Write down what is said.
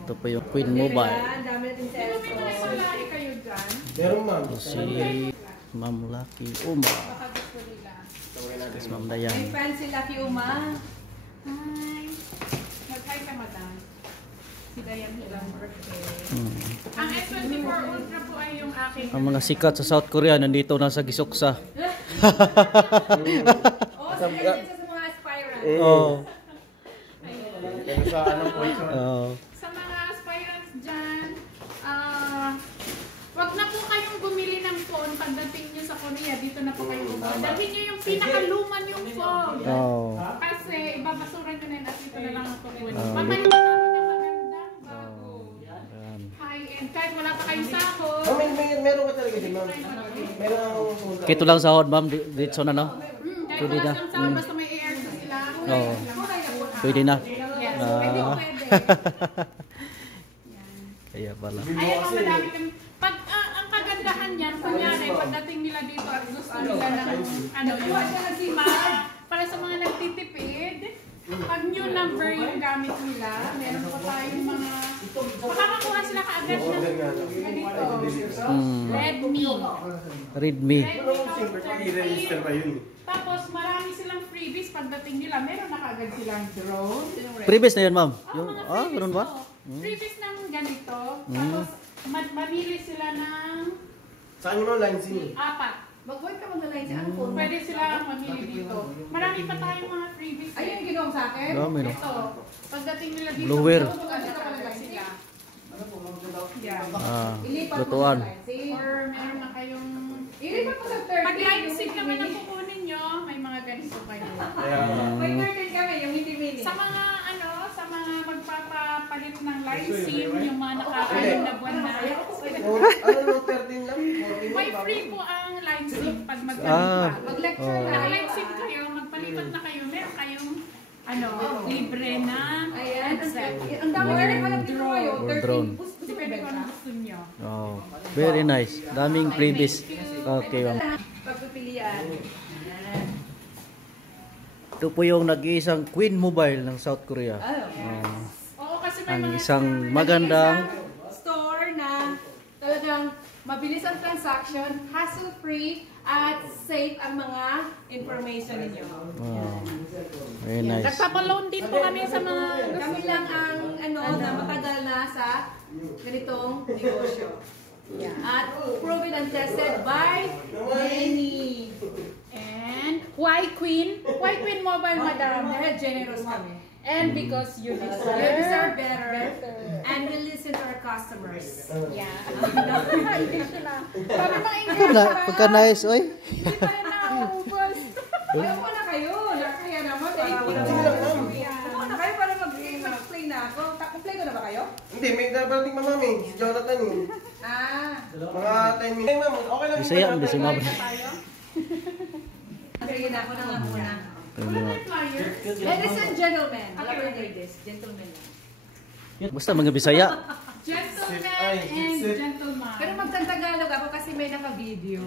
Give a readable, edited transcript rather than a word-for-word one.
Ito po yung Queen Mobile. Ang dami natin cellphone. kayo dyan. Meron ma'am. Si Ma'am Lucky Uma. Baka gusto nila. Yes, Ma'am Dayan. May fan si Lucky Uma. Hi. Mag-hi ka, madam. Si Dayan ilang birthday. Ang S24 Ultra po ay yung aking... Ang mga sikat sa South Korea nandito na sa Gisuksa. Oh, sige yan sa mga aspirants. Oh. Sa anong point? Sa mga aspirants dyan, wag na po kayong bumili ng phone pagdating nyo sa Korea. Dito na po kayo bumili. Dalhin nyo yung pinakaluman yung phone. Oh. Kasi ibabasura nyo na yun at dito na lang ang kukunin. Mamaya namin ang magandang bago. High-end. Kahit wala pa kayong sahod. Oh, meron ka talaga din ma'am. Meron akong punta. Kito lang sahod, Ma'am. Dito na, no? Kahit Pwede wala na. siyang sahod, basta may air sa sila. Oo. Pwede na. Yes, pwede po pwede. Kaya pala. Ayan o, madami kami. Pag ang kagandahan niyan, kunyari, pagdating nila dito at gusto nila ng, yung para sa mga nagtitipid, pag new number yung gamit nila, meron pa tayong mga, makakakuha sila kaagad ng ganito. Redmi. Redmi. I-register pa yun. Tapos marami silang freebies pagdating nila. Meron na kaagad silang drone. Previous na yun, Ma'am. Yung, mga freebies ganun ba? Freebies ng ganito. Tapos mamili sila ng Saan nyo ma'am? Line C. 4. Mag-work ka mag-align sa ano phone. Pwede sila mamili dito. Marami pa tayong mga freebies. Ayun yung ginawa sa akin. Dami, no? Ito. Pagdating nila dito, Blower. maganda talaga sila. Yan. Ilipat mo Lutuan. sa line C. Or meron na kayong... Ilipat mo sa 30. Pag line sync naman ang kukunin nyo, may mga ganito kayo. May curtain kami, yung hindi-mini. Sa mga sa mga magpapapalit ng line SIM, yung mga nakakain na buwan na, Ano no, 13 lang? 14 may free po ang line SIM pag magpalipat. Mag-lecture na. Naka-line SIM kayo, magpalipat na kayo, meron kayong libre na headset. Ang dami na rin alam dito kayo. Drone. 13. Gusto Depende kung ano gusto nyo. Oh. Very nice. Daming previous. Okay, Ma'am. Pagpipilian. Ito po yung nag-iisang Queen Mobile ng South Korea. Oo, kasi may Ang mga isang magandang Store na talagang mabilis ang transaction, hassle-free, at safe ang mga information ninyo. very nice. nagpapaloan din po kami sa mga Kami lang ang na matagal na sa ganitong negosyo. At proven and tested by many. And why Queen? Why Queen Mobile, madam? Dahil generous kami. And because you You deserve deserve better. And we listen to our customers. Yeah. English na. Sabi mo English na. Pagka-nice, oy. Hindi pa rin naubos. Ayaw mo na kayo. Kaya naman. Ayaw na kayo para mag-explain na ako. Kompleto na ba kayo? Hindi, may darating pa mami. Si Jonathan yun. Mga 10 minutes. Ma'am, okay lang. Bisaya, hindi si Ma'am. Bigyan ako ng muna. Ladies and gentlemen. Wala ko yung ladies. Gentlemen lang. Basta mga Bisaya. Gentleman and gentleman. Pero magtatagalog ako kasi may naka-video.